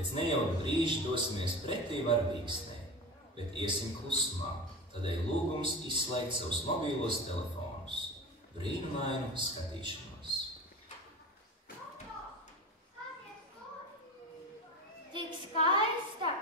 Pēc neilga brīža dosimies pretī varvīksnē, bet iesim klusumā, tādēļ lūgums izslēgt savus mobīlos telefonus, brīnumainu skatīšanos. Tik skaista!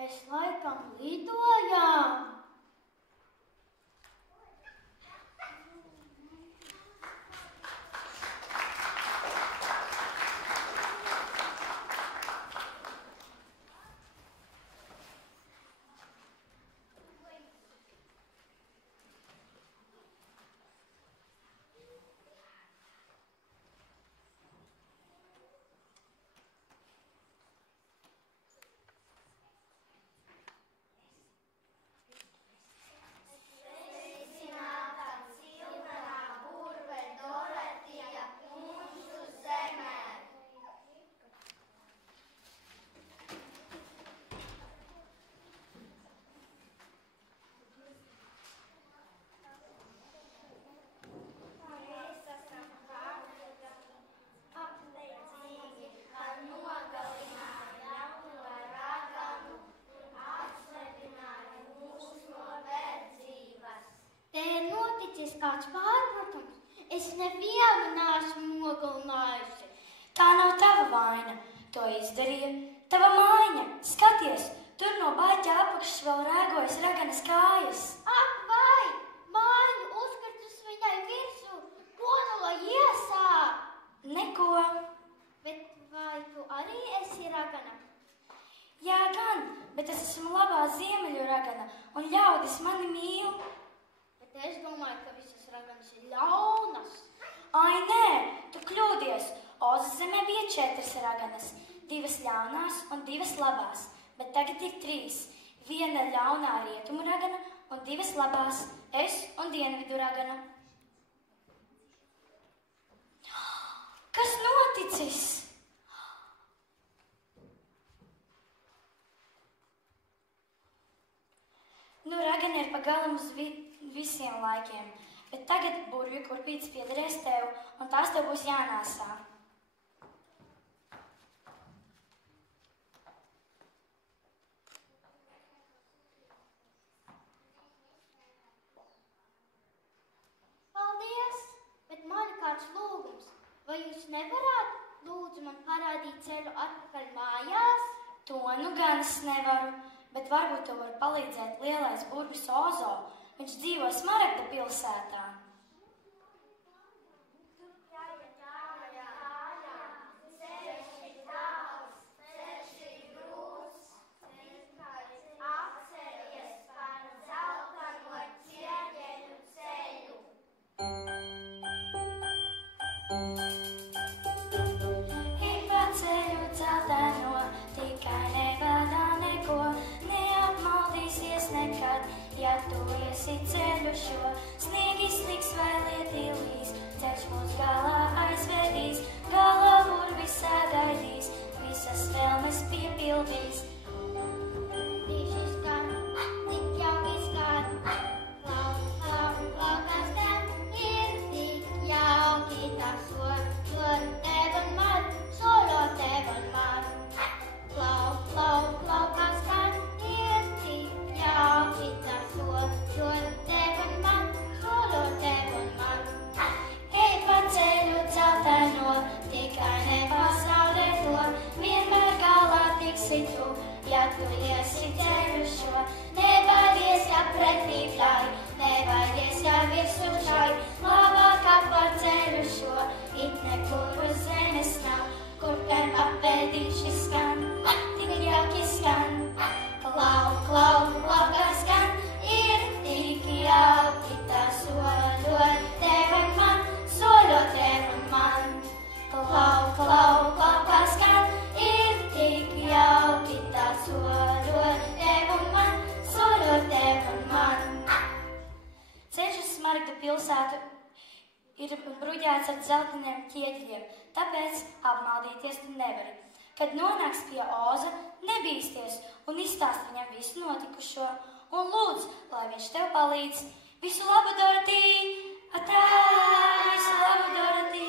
Mēs laikam lidojām. Kāds pārpratums, es nevienu neesmu nogalinājusi. Tā nav tava vaina, to izdarīja tava mājiņa. Skaties, tur no baļķa apakšas vēl rēgojas raganas kājas. Ak, vai! Mājiņa uzkritus viņai virsū, ko nu lai bet es esmu labā ziemeļu ragana, un ļaudis mani mīl. Bet es domāju, ka visas raganas ir ļaunas. Ai, nē, tu kļūdies. Ozas zemē bija 4 raganas, 2 ļaunās un 2 labās, bet tagad ir 3. Viena ļaunā rietumu ragana un 2 labās, es un dienvidu ragana. Kas noticis? Nu, ragana ir pagalam uz visiem laikiem, bet tagad burvju kurpītes piederēs tev, un tās tev būs jānāsā. Paldies, bet man ir kāds lūgums. Vai jūs nevarētu lūdzu man parādīt ceļu atpakaļ mājās? To nu gan es nevaru, bet varbūt tev var palīdzēt lielais burvis Ozo. Viņš dzīvo Smaragda pilsētā. Ja tu esi ceļu šo, sniegis liks vai lietilīs, ceļš mūs galā aizvedīs, galā burvis sagaidīs, visas vēlmes piepildīs. Tieši skan, tik jauki skan, klau, klau, klau, kas gan ir tik jauki, tas solo tev un man, solo tev un man. Klau, klau, klau, kas gan ir tik jauki, tas solo tev un man, solo tev un man. Ej pa ceļu dzelteno, tikai nepazaudē to, vienmēr galā tiksi tu, ja tu iesi ceļu šo. Nebaidies, ja pretī flāj, nebaidies, ja virsū šai, labāk par ceļu šo, it nekur uz zemes nav, kur ten apēdīši skan, tik jauki skan. Klau, klau, klau, kas skan, ir tik jauki, tas solo tev un man, solo tev un man. Klau, klau, klau, kas skan, ir tik jauki, tas solo tev un man, solo tev un man. Ceļš uz Smaragda pilsētu ir bruģēts ar dzelteniem ķieģeļiem, tāpēc apmaldīties tu nevari. Kad nonāks pie Oza, nebīsties un izstāst viņam visu notikušo, un lūdz, lai viņš tev palīdz. Visu labu, Dorotī! Atā, visu labu, Dorotī!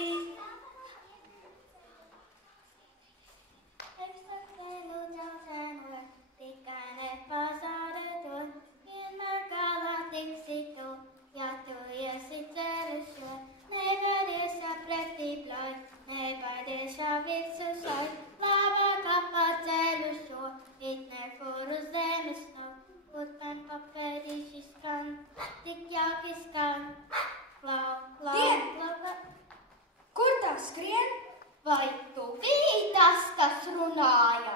Es par ceļu dzelteno, tikai nepazaudē to, vienmēr galā tiksi tu, ja tu iesi ceļu šo. Nebaidies, ja pretī plāj, nebaidies, ja virsū šai, labāk par ceļu šo, it nekur uz zemes nav, kur ten papēdīši skan, tik jauki skan. Klau, klau, Dien! klau, Kur tā skrien? vai tu biji tas, kas runāja?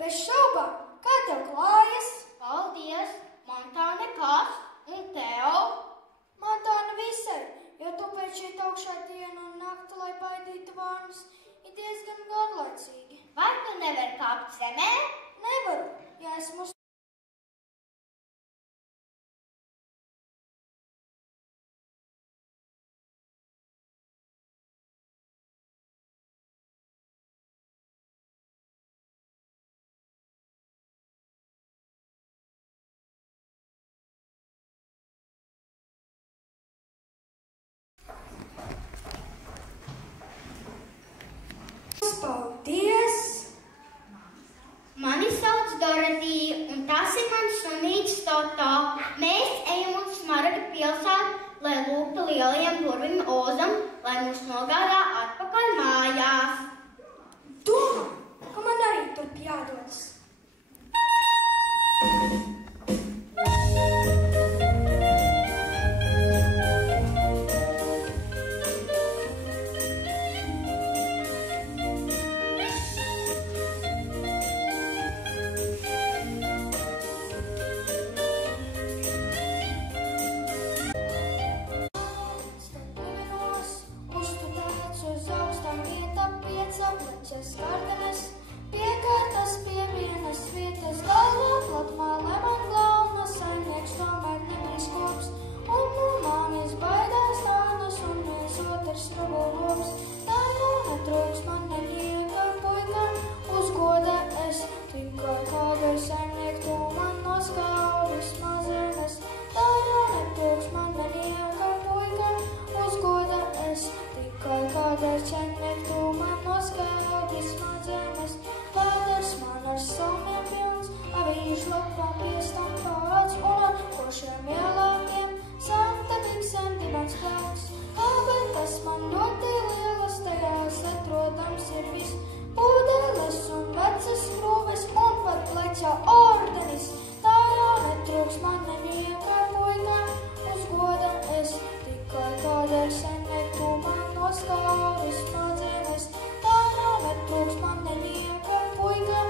Bez šaubām, kā tev klājas? Paldies, man tā nekas, un tev? Man tā nu visai, jo tu pēc šeit augšā dienu un nakti, lai baidītu vārnus, ir diezgan garlaicīgi. Vai tu nevari kāpt zemē? Nevaru, ja esmu Paldies! Mani sauc Dorotija, un tas ir mans sunīts Toto. Mēs ejam uz Smaragda pilsētu, lai lūgtu lielajam burvim Ozam, lai mūs nogādā atpakaļ mājās. Domā, ka man arī turp jādodas. pēc aplačes kardenes, piekārtas pie vienas vietas galvā, platmā lemon galna, saimnieks tomēr nebija skops, un no manis baidās nānas, un viens otrs rabolobs. Tā jau netrūks man nenieka puika, uz goda es tikai kādai saimnieku tu man noskaudis mazenes. Tā jau netrūks man nenieka puika, uz goda es tikai kādai saimnieku tu man noskaudis mazenes. Pādars man ar salmiem pilns, avīžu lapām piestampāts, un ar košiem ielākiem santa biksēm dibens klāks. Kāpēc man ļoti lielas, tajās atrodams ir viss pūdeles un vecas skrūves un pat pleķa ordenis. Tā jau netrūks man nenieka puika, uz goda es tikai kādai saimnieku tu man noskaudis madzenes. Tā jau netrūks man nenieka puika,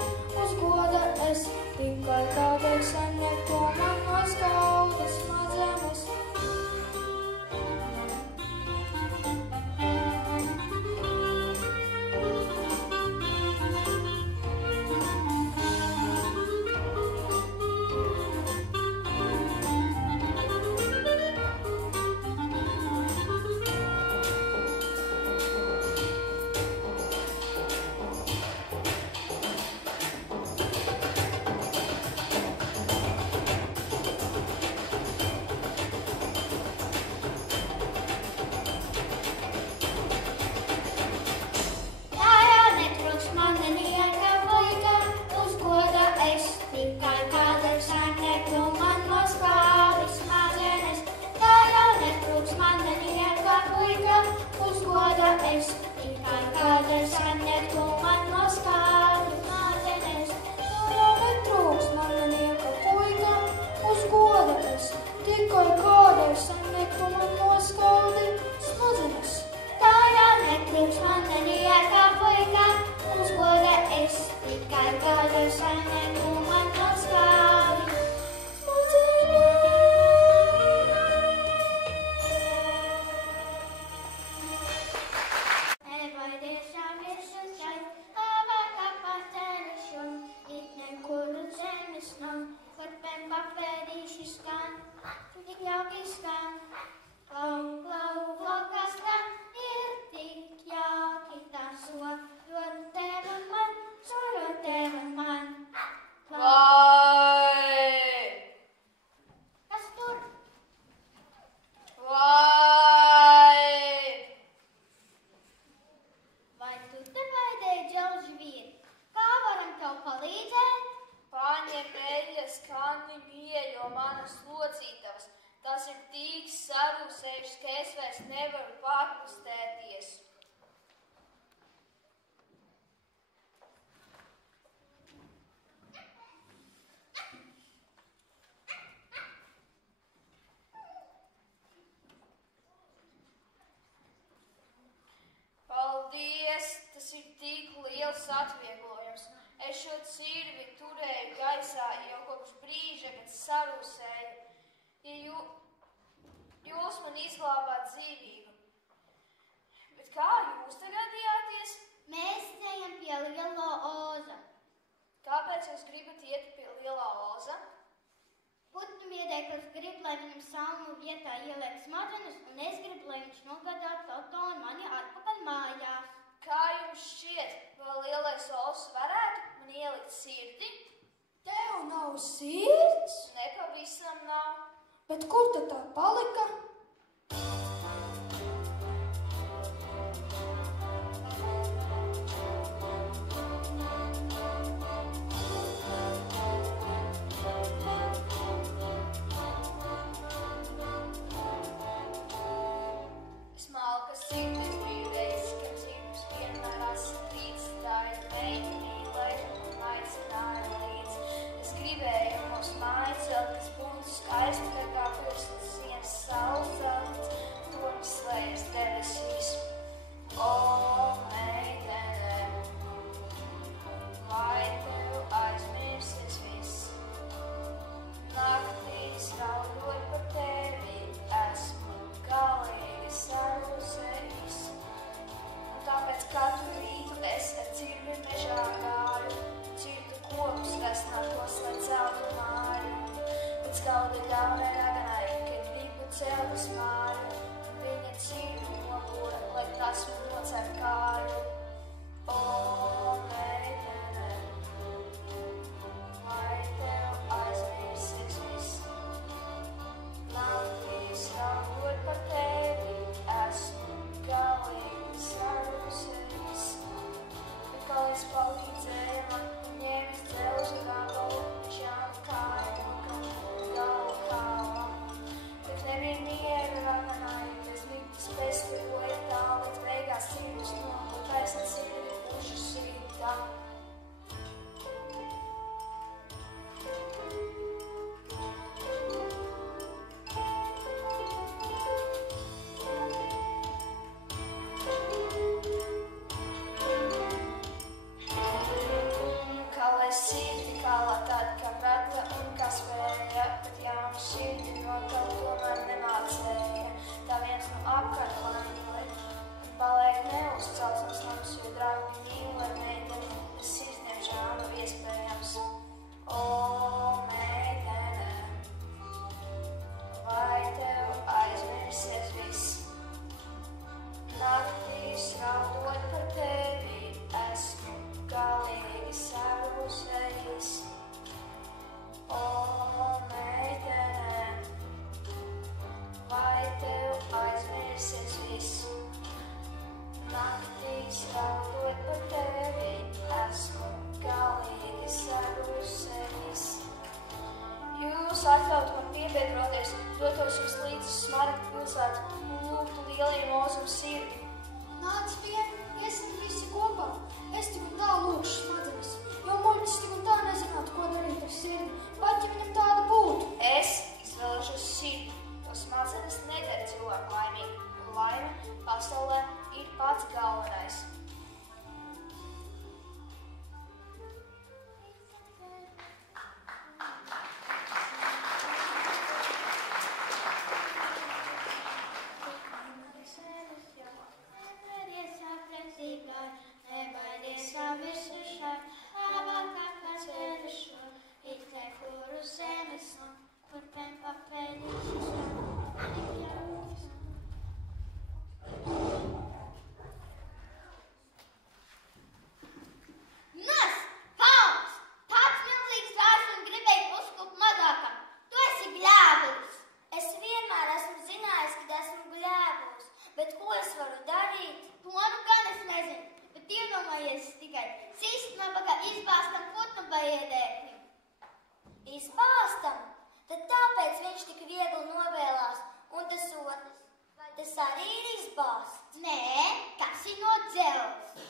uz goda es tikai kādai saimnieku tu man noskaudis madzenes. Atvieglojums. Es šo cirvi turēju gaisā jau kopš brīža, kad sarūsēju. Ja jūs man izglābāt dzīvību. Bet kā jūs te gadījāties? Mēs ejam pie Lielo oza. Kāpēc jūs gribat iet pie Lielā oza? Putnu viedēklis grib, lai viņam salmu vietā ieliek smadzenes, un es gribu, lai viņš nogādātu Toto un mani atpakaļ mājās. Kā jums šķiet, vai Lielais ozs varētu man ielikt sirdi? Tev nav sirds? Nepavisam nav. Bet kur tad tā palika? Smalkas sirds bija veids, kad cirvis vienmēr askrīts, tā ir meita mīlēja un aicināja līdz. Es gribēju mūs māju celt, kas būtu skaisti, kā pirksts sienas saule. palīdzēja man, ņēmis dzelžu gabalu, žānu kāju, galvu kālam. Bet nebija miera raganai, bez mītas bezpirkoja tā, bet beigās cīnus nogu, taisna sirdi pušu sītā. Atļaut man piebiedroties, dotos jums līdz Smaragdu pilsētu un lūgtu lieliem mūzum sirdi. Nāc vien, iesim visi kopā, es tik un tā lūgšu smadzenes, jo muļķis tik un tā nezinātu, ko darīt ar sirdi, pat ja viņam tāda būtu. Es izvēlēšu sirdi, jo smadzenes nedara cilvēku laimīgu, un laime pasaulē ir pats galvenais. Izbāstam, tad tāpēc viņš tik viegli novēlās, un tas otrs, vai tas arī ir izbāsts? Nē, tas ir no dzelzs.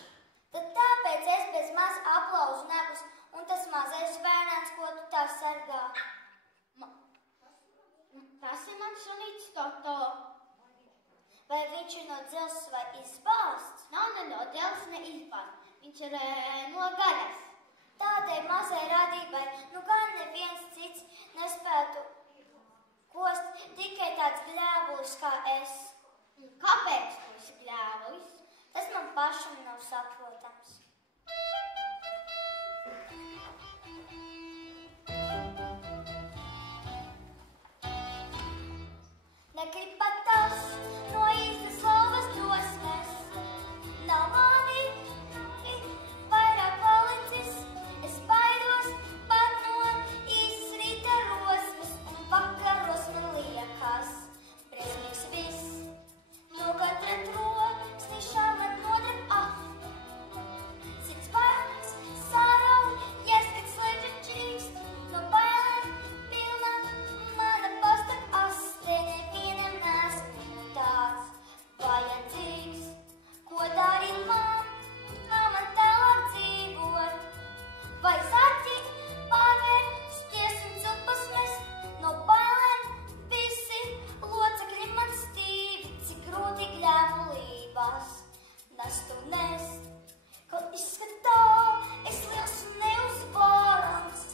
Tad tāpēc es bez maz aplaužu nebus, un tas mazais bērnēns, ko tu tā sargā. Tas ir mans sunīts Toto. Vai viņš ir no dzelzs vai izbāsts? Nav ne no dzelzs, ne izbāsts. Viņš ir no gaļas. Tādai mazai radībai, nu gan neviens cits nespētu kost tikai tāds gļēvulis kā es. Kāpēc tu esi gļēvulis? Tas man pašam nav saprotams. Negrib pat tas no īstas slavas drosmes, nav mani vairāk palicis. Es baidos pat no īstas rīta rosmes, un vakaros man liekas briesmīgs viss. No katra troksni šāmat nodrep afu. Sirds bailes sārauj, ieskat slēdža čīkst, no bailēm pilna mana pastak astē. Nevienam nesmu tāds vajadzīgs, ko darīt man, kā man tālāk dzīvot. Vai saķi pārvērsties un cupas mest, no bailēm visi locekļi man stīvi, cik grūti gļēvulībās nestu nest. Kaut izskatā es liels un neuzvārams,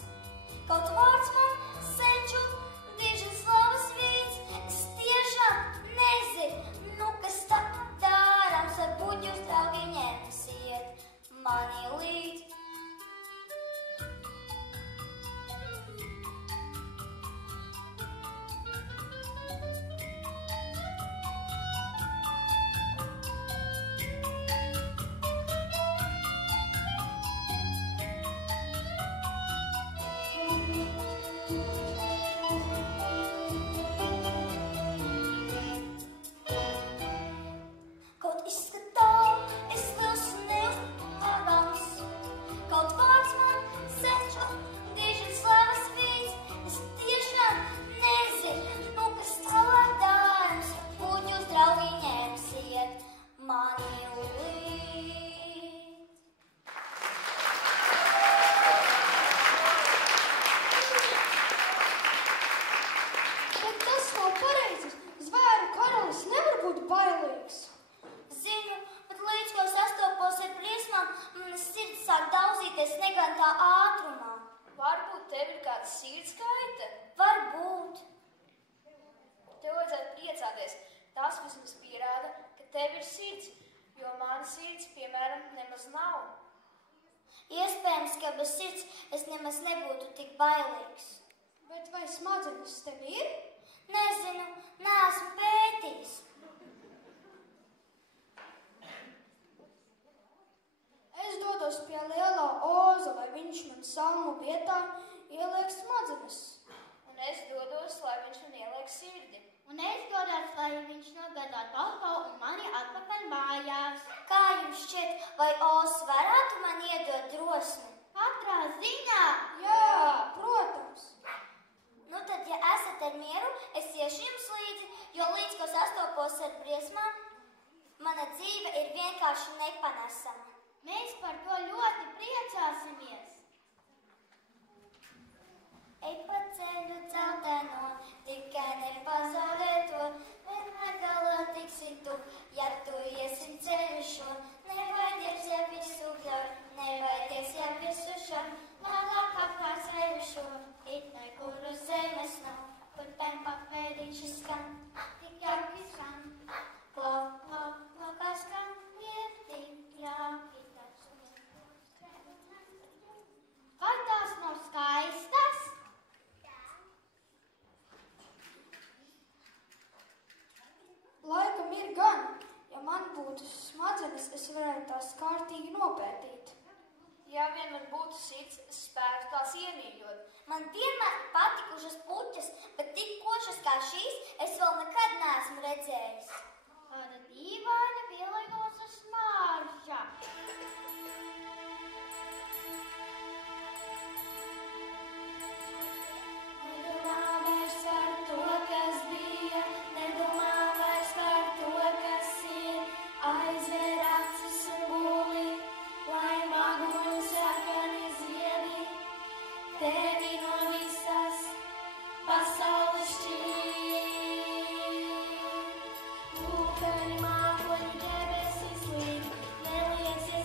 kaut vārds man senču dižas slavas vīds, es tiešām nezinu, kas tā dārams, varbūt jūs draugi ņemsiet mani līdz. Kaut izskatā es liels un neuzvārams, sāk daudzīties negantā ātrumā. Varbūt tev ir kāda sirdskaite? Varbūt. Tev vajadzētu priecāties. Tas vismaz pierāda, ka tev ir sirds, jo mana sirds, piemēram, nemaz nav. Iespējams, ka bez sirds es nemaz nebūtu tik bailīgs. Bet vai smadzenes tev ir? Nezinu, neesmu pētījis. Es dodos pie lielā Oza, lai viņš man salmu vietā ieliek smadzenes. Un es dodos, lai viņš man ieliek sirdi. Un es dodos, lai viņš nogādā toko un mani atpakaļ mājās. Kā jums šķiet, vai Oz varētu man iedot drosmi? Katrā ziņā! Jā, protams. Nu tad, ja esat ar mieru, es iešu jums līdzi, jo līdz ko sastopos ar briesmām, mana dzīve ir vienkārši nepanesama. Mēs par to ļoti priecāsimies. Ej pa ceļu dzelteno, tikai nepazaudē to, vienmēr galā tiksi tu, ja tu iesim ceļu šo. Nevajadies, ja visu kļauj, nevajadies, ja visu šo, nālāk apkārt ceļu šo, it nekur uz zemes nav, kur pempa pēdīši skan, tik jauki skan, klop, klop, klopā skan, ir tik jauki taču. Vai tās nav skaistas? Laikam ir gan. Ja man būtu smadzenes, es varētu tās kārtīgi nopētīt. Ja vien man būtu sirds, es spētu tās iemīļot. Man vienmēr patikušas puķas, bet tik košas kā šīs es vēl nekad neesmu redzējis. Tāda dīvaina pielaidosa smarža. Nedomā vairs par to, kas bija, nedomā vairs par to, kas ir. Aizver acis un guli, lai maguļu sarkani ziedi, tevi no visas pasaules šķīr. Lūkari mākoņu debesis līd, nelieciet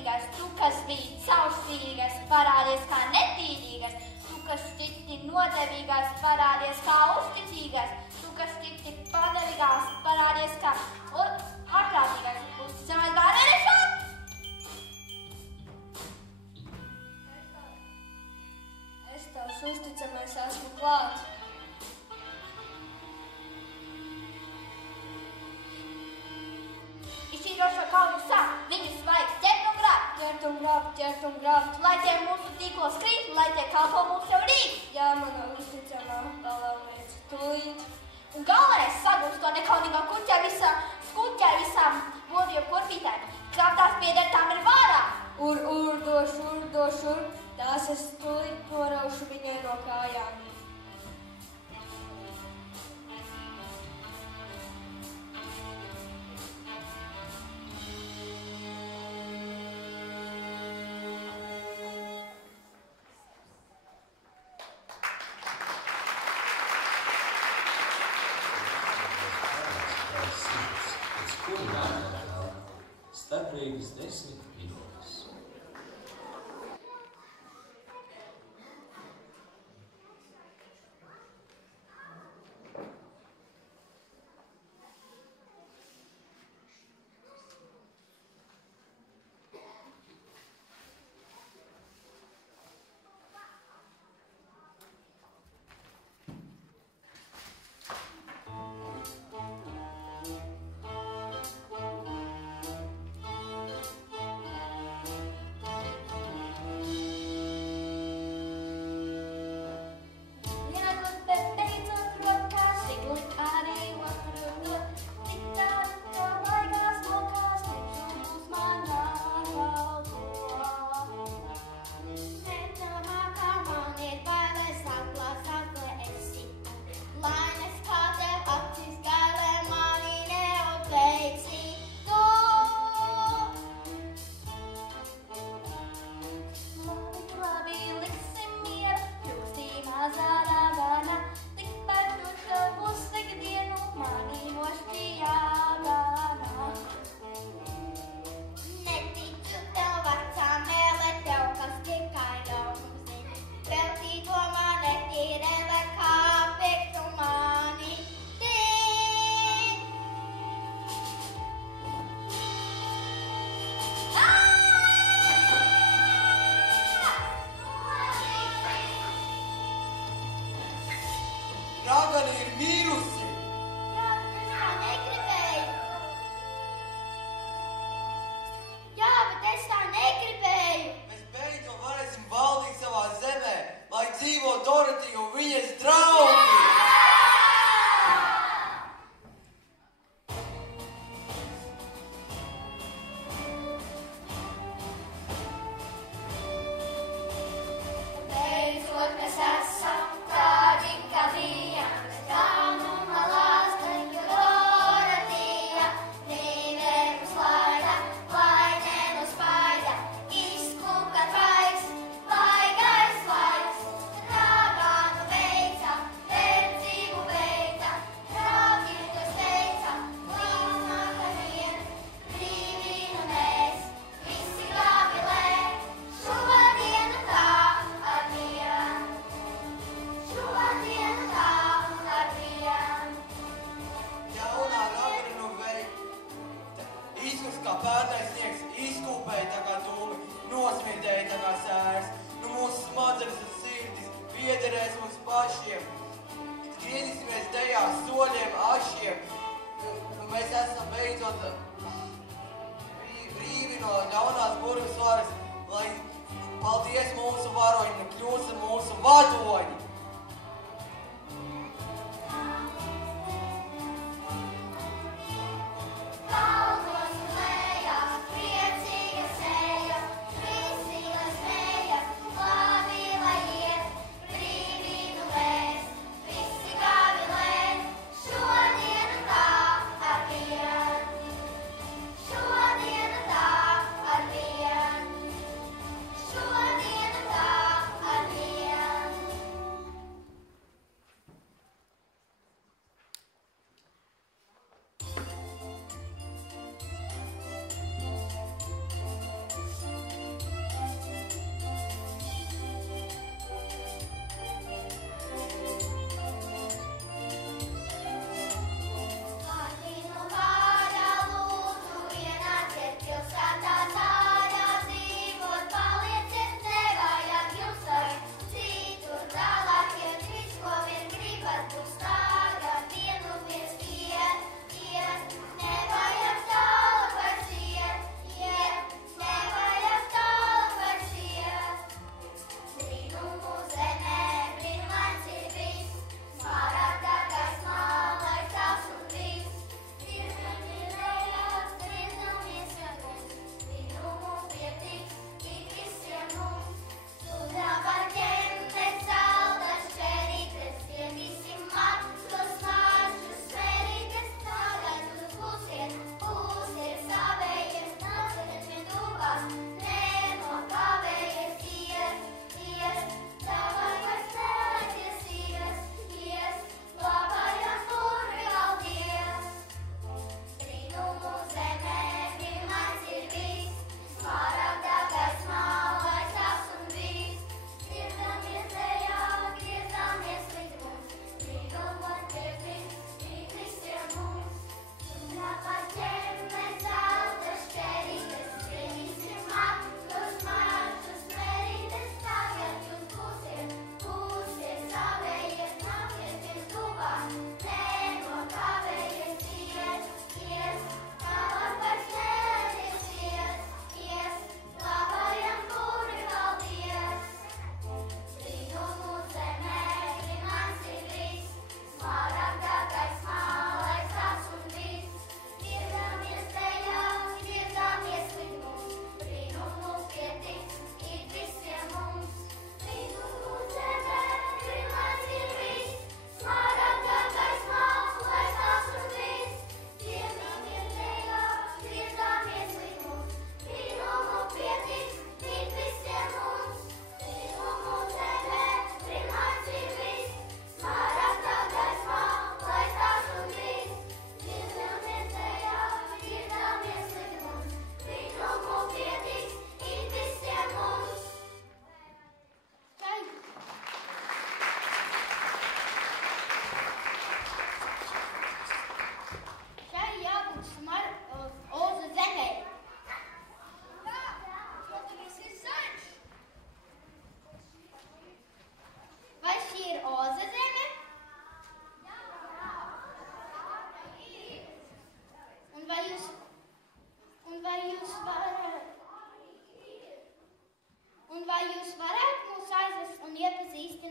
nodevīgais, tu, kas biji caurspīdīgais, parādies kā netīrīgais, tu, kas šķiti nodevīgais, parādies kā uzticīgais, tu, kas šķiti padarīgās, parādies kā ārprātīgais, uzticamais bērnēšot! Es tavs uzticamais esmu klāt. Izšķīrošo kauju sāk, viņus vajag ķert un grābt. Ķert un grābt, ķert un grābt. Lai tie mūsu tīklos krīt, lai tie kalpo mūsu jau rīt. Jā, mana uzticamā palavniece, tūlīt. Un galvenais sagūst to nekaunīgā skuķē visām bodiem kurpītēm. Kā tās pieder, tām ir vārā. Došu, tās es tūlīt noraušu viņai no kājām. Starprīgas 10 minūtes.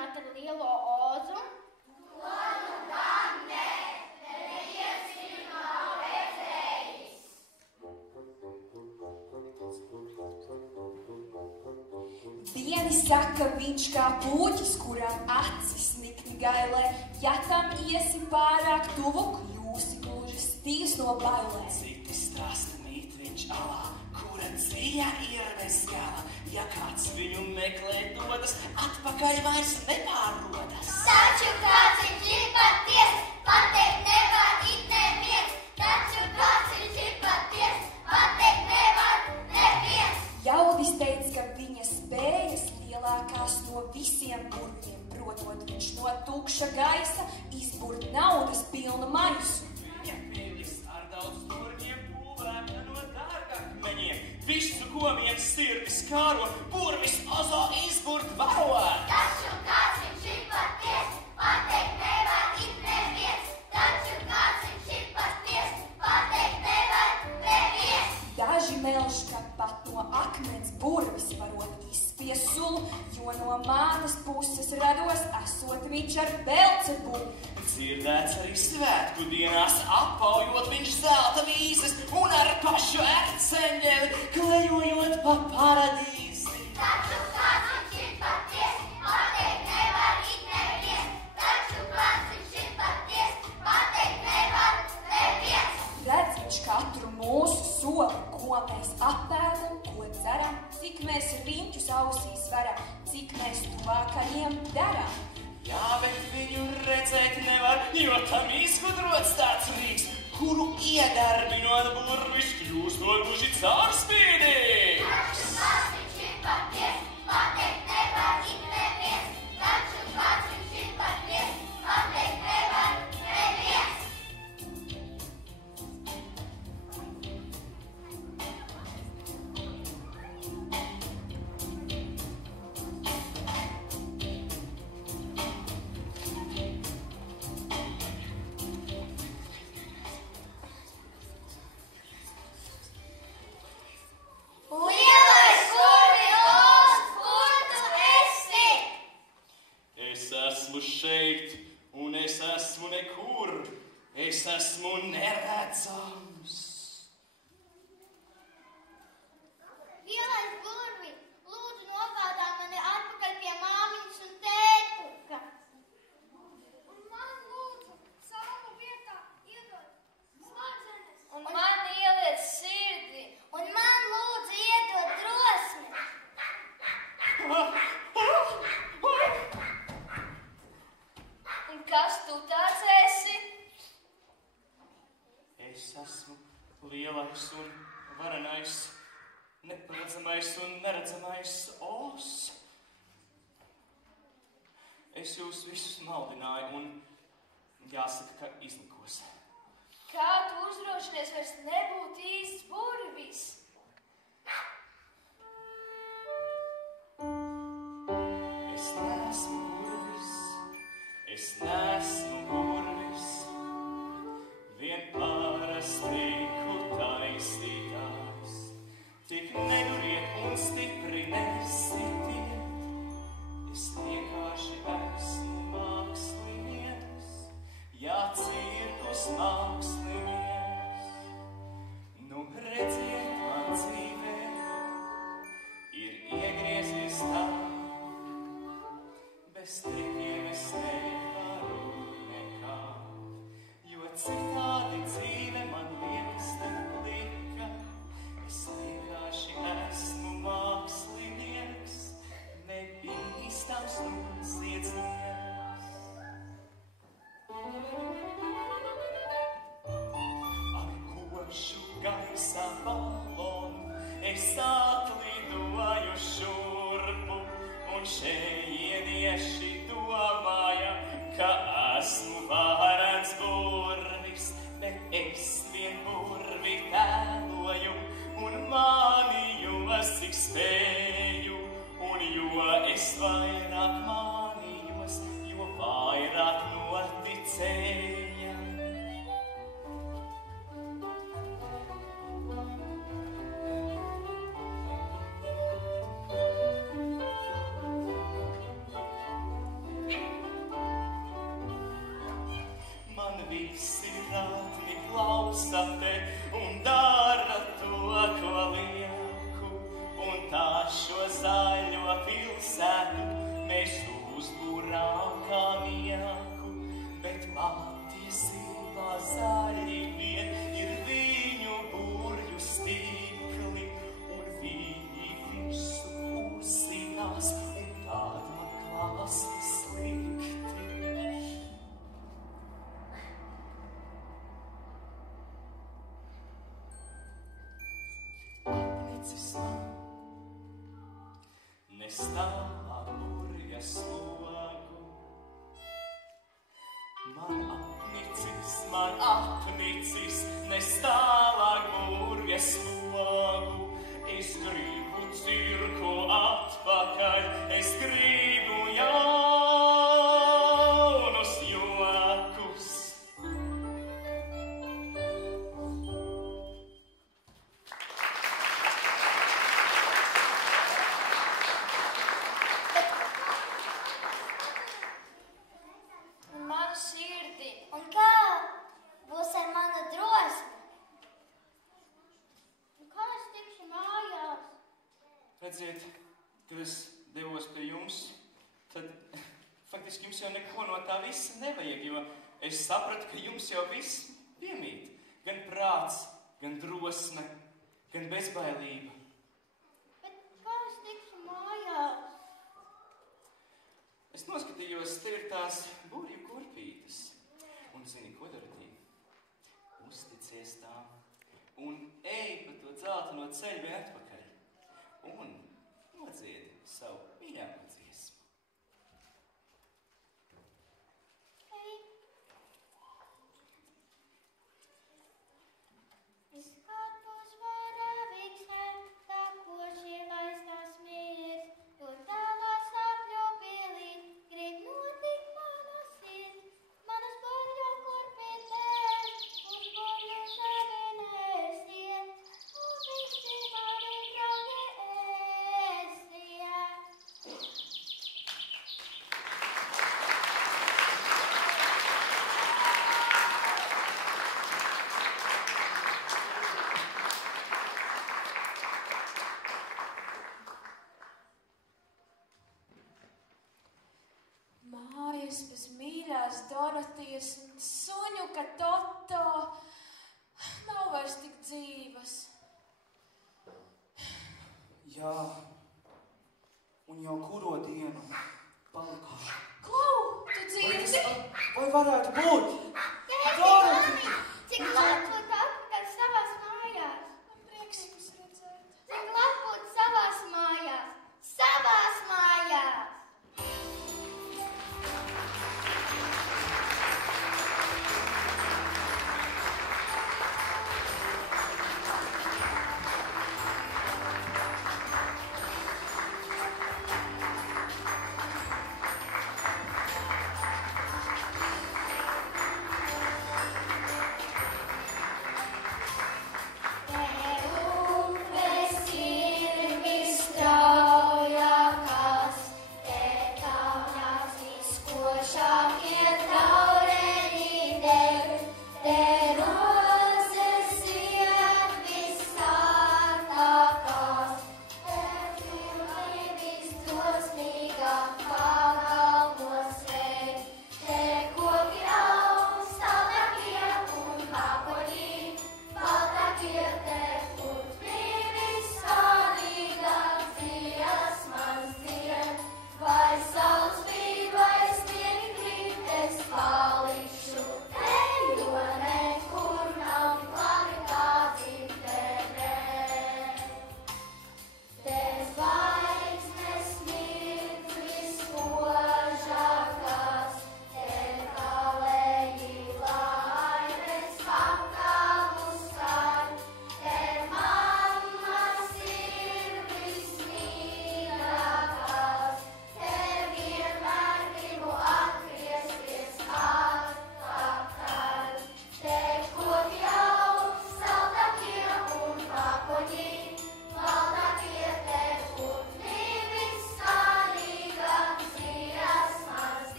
iepazīstināt ar lielo ozu? Vieni saka, viņš kā puķis, kuram acis nikni gailē, ja tam iesi pārāk tuvu, kļūsi gluži stīvs no bailē. Citi stāsta mīt viņš alā, kura dzīja ir bez gala, ja kāds viņu meklē dodas, atpakaļ vairs nepārrodas. Taču kāds viņš ir paties, pateikt nevar it neviens, taču kāds viņš ir paties, pateikt nevar neviens. Ļaudis teica, ka viņa spējas lielākās no visiem burviem, protot viņš no tukša gaisa izburt naudas pilnu maisu. Viņa pilis ar daudz turņiem būvēta no dārgakmeņiem, visu, ko viens sirdis kāro, burvis ozo izburt varo. Taču kāds viņš ir paties, pateikt nevar it neviens, taču kāds viņš ir paties, pateikt nevar neviens. Daži melž, ka pat no akmens burvis varot izspies sulu, jo no manas puses rados esot viņš ar Belcebubu. Dzirdēts arī svētku dienās, apaujot viņš zelta vīzes un ar pašu erceņģeli klejojot pa paradīzi. Taču kāds viņš ir paties, pateikt nevar it neviens, taču kāds viņš ir paties, pateikt nevar neviens. Redz viņš katru mūsu soli, ko mēs apēdam, ko dzeram, cik mēs riņķus ausīs varam, cik mēs tuvākajiem daram. Jā, bet viņu redzēt nevar, jo tam izgudrots tāds rīks, kuru iedarbinot burvis kļūstot gluži caurspīdīgs. Taču kāds viņš ir paties, pateikt nevar it neviens, taču kāds viņš ir paties, pateikt nevar neviens. Lielais burvis, kur tu esi? Es esmu šeit, un es esmu nekur, es esmu neredzams. Lielais burvi, lūdzu nogādā mani atpakaļ pie māmiņas un tētuka. Un man lūdzu savu vietā iedod smadzenes. Un man ieliec sirdi. Un man lūdzu iedod drosmi. Un kas tu tāds esi? Es esmu lielais un varenais, neparedzamais un neredzamais Os. Es jūs visus maldināju un jāsaka, ka izlikos. Kā tu uzdrošinies vairs nebūt īsts burvis? Es neesmu burvis, es neesmu burvis, vien parasti taisītājs. Tik neduriet un stipri nesitiet, es vienkārši esmu mākslinieks, jā, cirkus mākslinieks. Nu redziet, man dzīvē ir iegriezis tā, bez trikiem es nevaru nekā, jo citādi dzīve man liekas neplika. Es vienkārši esmu mākslinieks, nebīstams noziedznieks. Ar košu gaisā balonu es atlidoju šurpu, un šejienieši domāja, ka esmu varens burvis, bet es vien burvi tēloju, un mānījos, cik spēju, un jo es vairāk mānījos, jo vairāk noticēja. nestāv burvjas logu. Man apnicis, nestāvāk burvjas logu. Es gribu cirku atpakaļ, es gribu jaunus jokus. Manu sirdi. Un kā būs ar manu drosmi? Un kā es tikšu mājās? Redziet, kad es devos pie jums, tad faktiski jums jau neko no tā visa nevajag, jo es sapratu, ka jums jau viss piemīt. Gan prāts, gan drosme, gan bezbailība. Bet kā es tikšu mājās? Es noskatījos, te ir tās burvju kurpītes. Un zini, ko darīt? Uzticies tām un ej pa to dzelteno ceļu vien atpakaļ. Un nodziedi savu mīļāko dziesmu. Es skatos vārā viksnē, tā koši laistās mīrs, jo tālā sapļo pilī, grib notikt mana sirds, manas burvju kurpītes, uz burvju savinēs iet, un visi mani draugi esiet. Mājas bez mīļās Dorotijas un suņuka Toto nav vairs tik dzīvas. Jā, un jau kuro dienu palikuši. Klau, tu dzirdi? Vai varētu būt? Doroti, cik labi būt atpakaļ savās mājās. Man prieks jūs redzēt. Cik labi būt savās mājās. Savās mājās.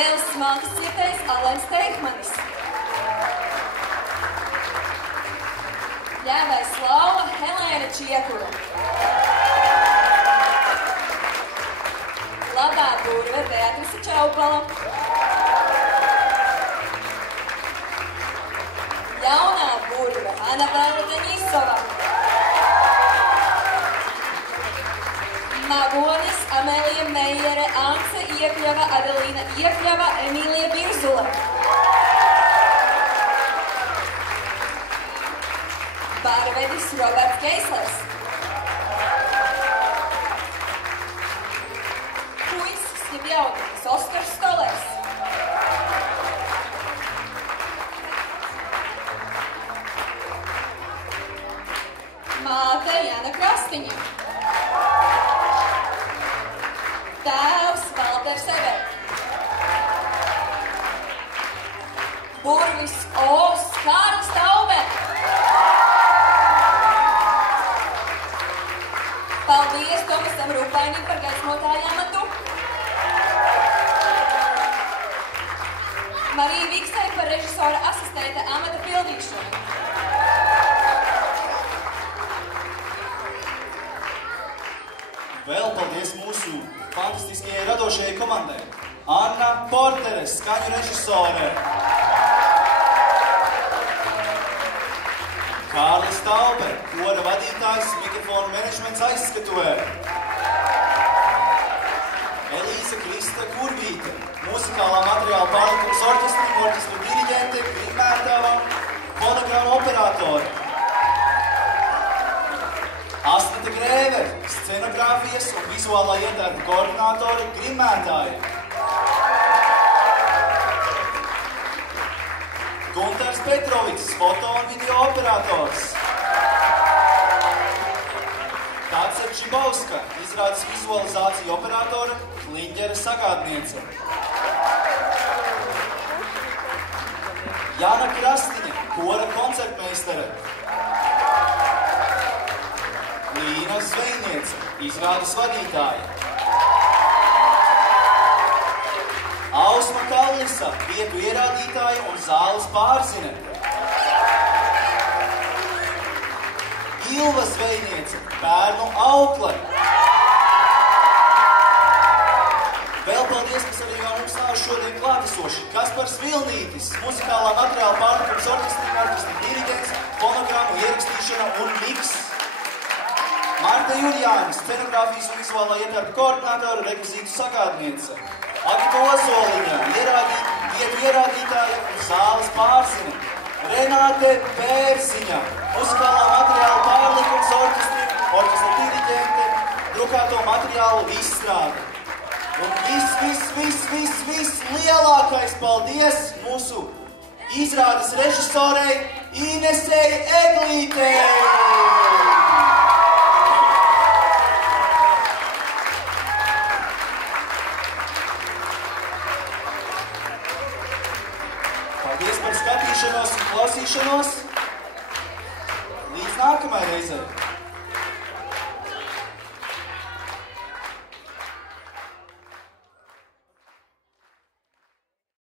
Vēles smalkas cietējs Alens Teikmanis. Ļēvais lauva Helēna Čiekura. Labā burve Beatrice Čaupala. Jaunā burve Anabela Denisova. Magonis Amelija Meijere, Ance Iekļava, Adelīna Iekļava, Emīlija Birzula. Bārvedis Roberts Keislers. Puisis, jeb jaunais Oskars Stolers. Māte Jana Krastiņa. Tēvs Valders Evert. Burvis Os Kārlis Taube. Paldies Tomasam Rupainim par gaismotāju amatu. Marija Viksai par režisora asistenta amata pildīšanu. Vēl paldies mūsu fantastiskajai radošajai komandai. Anna Portere, skaņu režisore. Kārlis Taube, kora vadītājs, mikrofonu menedžments aizskatuvē. Elīza Krista Kurbīte, muzikālā materiāla pārlikums orķestrim, orķestru diriģente, grimētava, fonogrāma operātori. Astita Grēver, scenogrāfijas un vizuālā iedarba koordinātori, grimētāji. Guntars Petrovics, foto un video operators. Tāce Čibauska, izrādes vizualizācija operatore, kliņģera sagādniece. Jana Krastiņa, kora koncertmeistere. Līna Zvejniece, izrādes vadītāja. Ausma Kallisa, vietu ierādītāja un zāles pārzine. Ilva Zvejniece, bērnu aukle. Vēl paldies, kas arī jau mums nav šodien klātesoši. Kaspars Vilnītis, muzikālā materiāla pārlikums orķestrim, orķestru diriģents, fonogramu ierakstīšana un miks. Marta Juļānis, scenogrāfijas un vizuālā iedarba koordinātora, rekvizītu sagādniece. Agita Ozoliņa, vietu ierādītāja un zāles pārzine. Renāte Bērziņa, muzikālā materiāla pārlikums orķestrim, orķestra diriģente, drukāto materiālu izstrāde. Un viss lielākais paldies mūsu izrādes režisorei Inesei Eglītei! Paldies par skatīšanos un klausīšanos. Līdz nākamajai reizei!